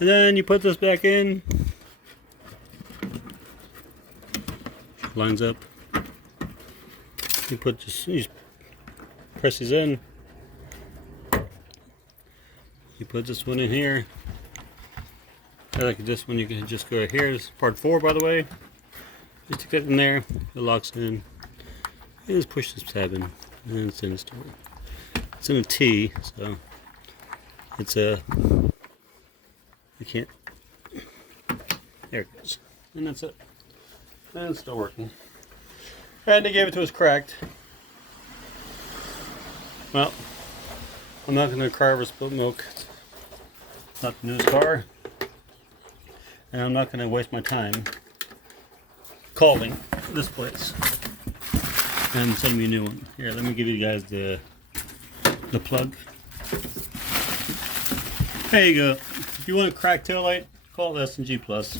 And then you put this back in. Lines up. You press these in. You put this one in here. I like this one. You can just go right here. This is part 4, by the way. Just stick that in there. It locks in. You just push this tab in, and it's in the store. It's in a T, so it's a. You can't. There it goes, and that's it. And it's still working. And they gave it to us cracked. Well, I'm not going to cry over spilled milk. It's not the newest car. And I'm not going to waste my time calling this place and send me a new one. Here, let me give you guys the plug. There you go. If you want a cracked taillight, call S&G Plus.